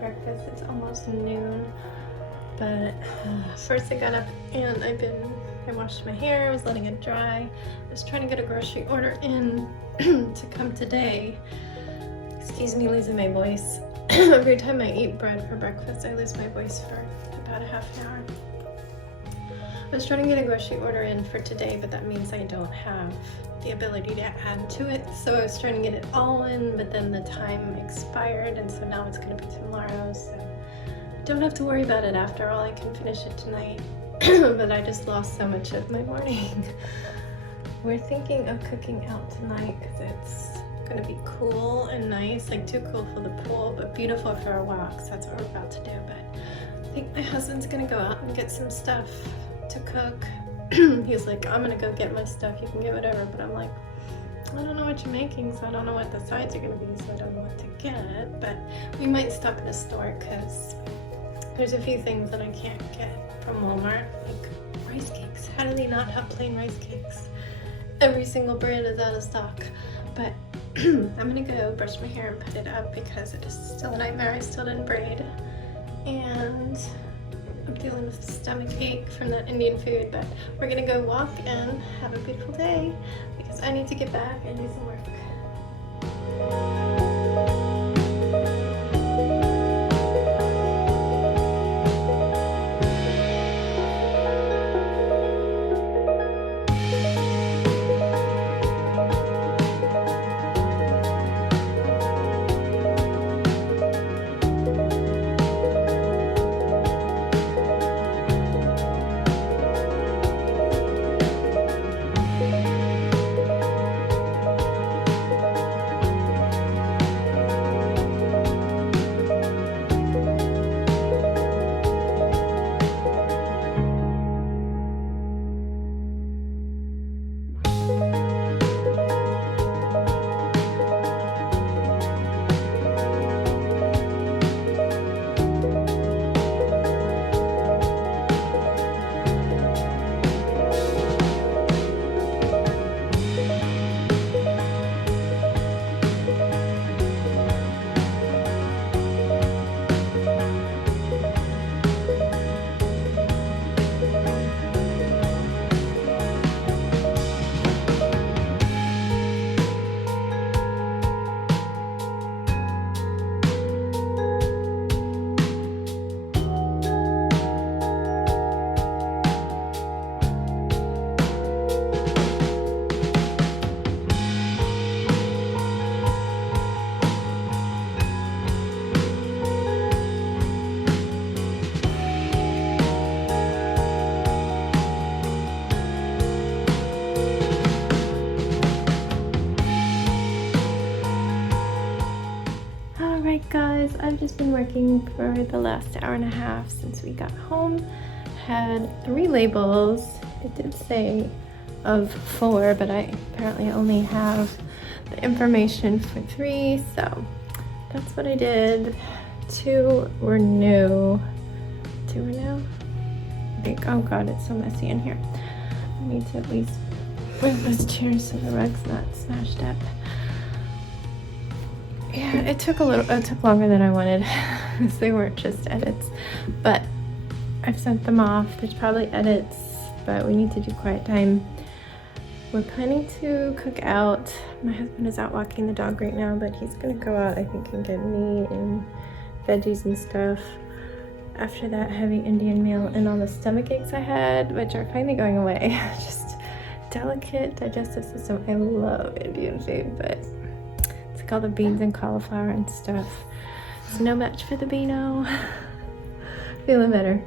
Breakfast. It's almost noon, but first I got up and I washed my hair. I was letting it dry. I was trying to get a grocery order in to come today. Excuse me losing my voice. Every time I eat bread for breakfast, I lose my voice for about a half an hour. I was trying to get a grocery order in for today, but that means I don't have the ability to add to it. So I was trying to get it all in, but then the time expired, and so now it's going to be tomorrow. So I don't have to worry about it after all. I can finish it tonight. But I just lost so much of my morning. We're thinking of cooking out tonight because it's going to be cool and nice, like too cool for the pool, but beautiful for a walk. So that's what we're about to do. But I think my husband's going to go out and get some stuff to cook. He's like, I'm gonna go get my stuff, you can get whatever, but I'm like, I don't know what you're making, so I don't know what the sides are gonna be, so I don't know what to get. But we might stop at a store because there's a few things that I can't get from Walmart, like rice cakes. How do they not have plain rice cakes? Every single brand is out of stock. But I'm gonna go brush my hair and put it up because it is still a nightmare. I still didn't braid, and I'm dealing with a stomach ache from that Indian food. But we're gonna go walk and have a beautiful day because I need to get back and do some work. Alright guys, I've just been working for the last hour and a half since we got home. Had 3 labels. It did say of 4, but I apparently only have the information for 3, so that's what I did. 2 were new. 2 were new? I think, oh god, it's so messy in here. I need to at least move this chair so the rug's not smashed up. Yeah, it took longer than I wanted because they weren't just edits, but I've sent them off. There's probably edits, but we need to do quiet time. We're planning to cook out. My husband is out walking the dog right now, but he's gonna go out, I think, and get meat and veggies and stuff after that heavy Indian meal and all the stomach aches I had, which are finally going away. Just delicate digestive system. I love Indian food, but it's like all the beans and cauliflower and stuff. It's no match for the Beano. feeling better.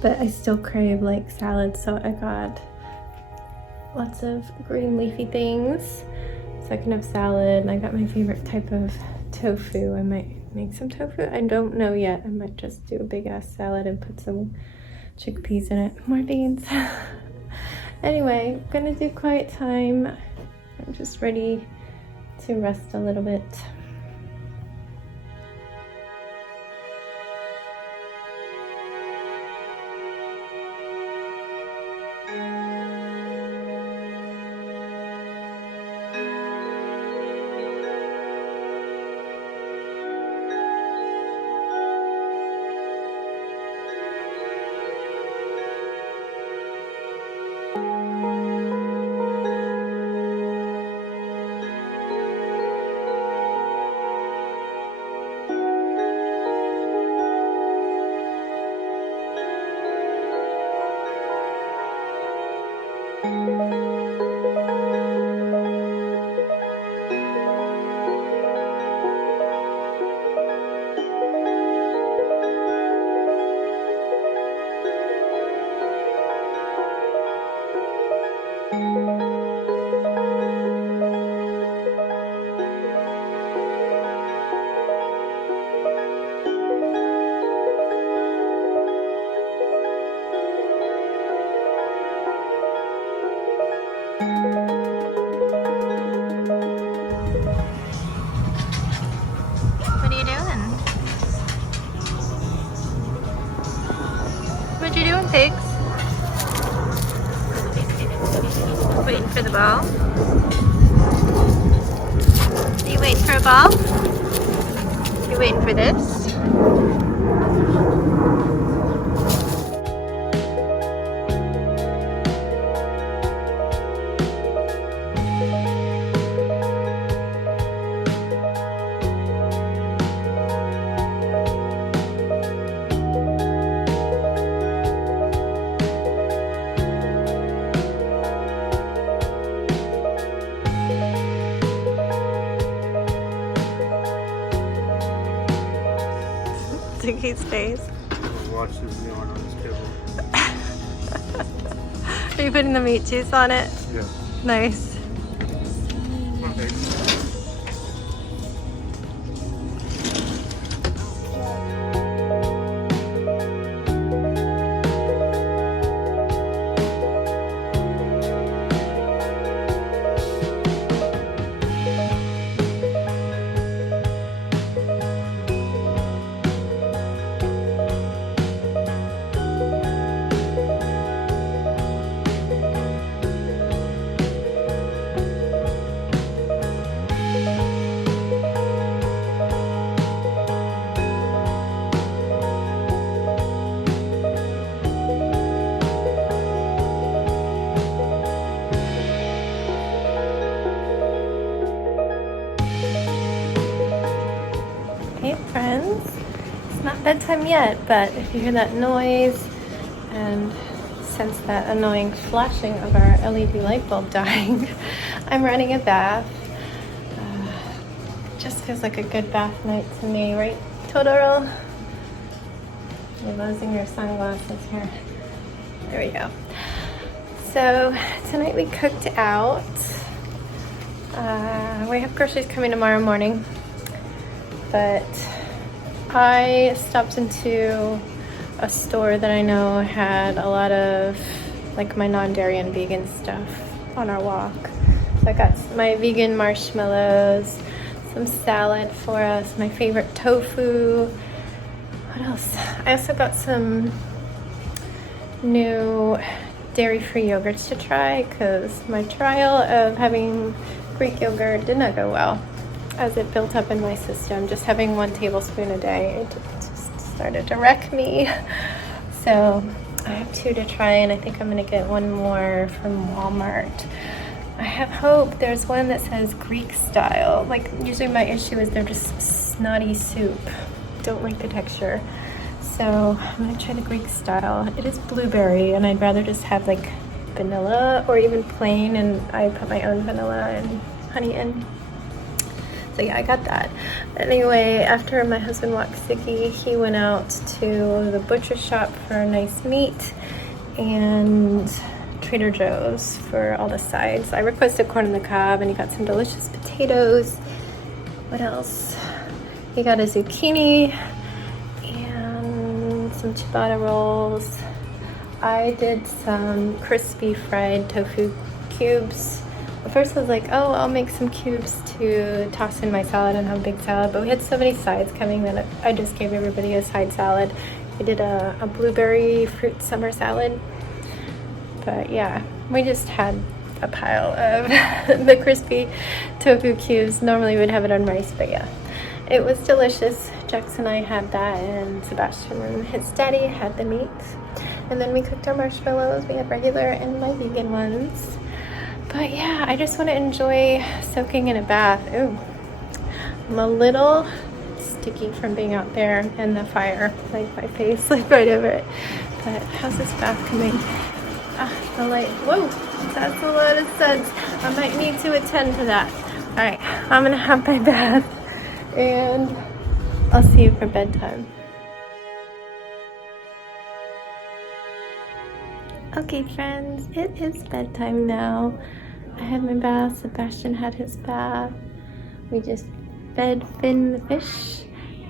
But I still crave like salad, so I got lots of green leafy things so I can have salad. And I got my favorite type of tofu. I might make some tofu. I don't know yet. I might just do a big ass salad and put some chickpeas in it. More beans. Anyway, I'm gonna do quiet time. I'm just ready to rest a little bit. What you doing, pigs? Waiting for the ball? Are you waiting for a ball? You waiting for this? He's face. Watch this new one on this kibble. Are you putting the meat juice on it? Yeah. Nice. Okay. Hey friends, it's not bedtime yet, but if you hear that noise and sense that annoying flashing of our LED light bulb dying, I'm running a bath. Just feels like a good bath night to me, right, Totoro? You're losing your sunglasses here. There we go. So tonight we cooked out. We have groceries coming tomorrow morning. But I stopped into a store that I know had a lot of like my non-dairy and vegan stuff on our walk. So I got my vegan marshmallows, some salad for us, my favorite tofu. What else? I also got some new dairy-free yogurts to try because my trial of having Greek yogurt did not go well. As it built up in my system, just having 1 tablespoon a day, it just started to wreck me. So I have 2 to try, and I think I'm gonna get 1 more from Walmart. I have hope. There's one that says Greek style. Like, usually my issue is they're just snotty soup. Don't like the texture. So I'm gonna try the Greek style. It is blueberry, and I'd rather just have like vanilla or even plain, and I put my own vanilla and honey in. So so yeah, I got that. Anyway, after my husband walked Ziggy, he went out to the butcher shop for nice meat and Trader Joe's for all the sides. I requested corn on the cob and he got some delicious potatoes. What else? He got a zucchini and some ciabatta rolls. I did some crispy fried tofu cubes. At first I was like, oh, I'll make some cubes to toss in my salad and have a big salad, but we had so many sides coming that I just gave everybody a side salad. I did a blueberry fruit summer salad. But yeah, we just had a pile of the crispy tofu cubes. Normally we'd have it on rice, but yeah, it was delicious. Jax and I had that, and Sebastian and his daddy had the meat. And then we cooked our marshmallows. We had regular and my vegan ones. But yeah, I just want to enjoy soaking in a bath. Ooh, I'm a little sticky from being out there and the fire. Like my face, like right over it. But how's this bath coming? Ah, the light. Whoa, that's a lot of suds. I might need to attend to that. All right, I'm gonna have my bath and I'll see you for bedtime. Okay friends, it is bedtime now. I had my bath, Sebastian had his bath. We just fed Finn the fish,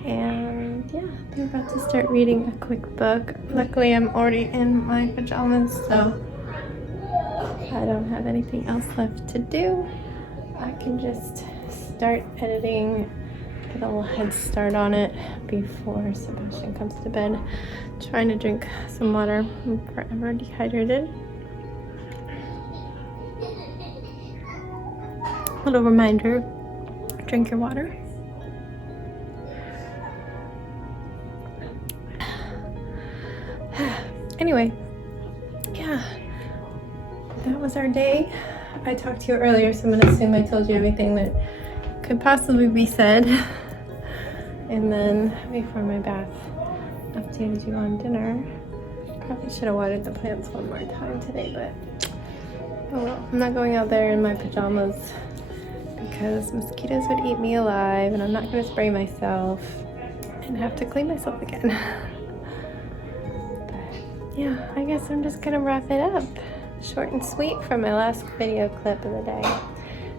and yeah, I'm about to start reading a quick book. Luckily I'm already in my pajamas, so I don't have anything else left to do. I can just start editing, get a little head start on it before Sebastian comes to bed. Trying to drink some water. I'm forever dehydrated. Little reminder, drink your water. Anyway, yeah, that was our day. I talked to you earlier, so I'm gonna assume I told you everything that could possibly be said. And then before my bath, updated you on dinner. Probably should have watered the plants one more time today, but oh well. I'm not going out there in my pajamas because mosquitoes would eat me alive, and I'm not going to spray myself and have to clean myself again. But yeah, I guess I'm just going to wrap it up. Short and sweet from my last video clip of the day.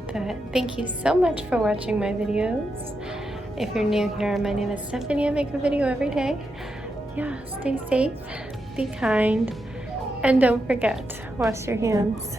But thank you so much for watching my videos. If you're new here, my name is Stephanie. I make a video every day. Yeah, stay safe, be kind, and don't forget, wash your hands.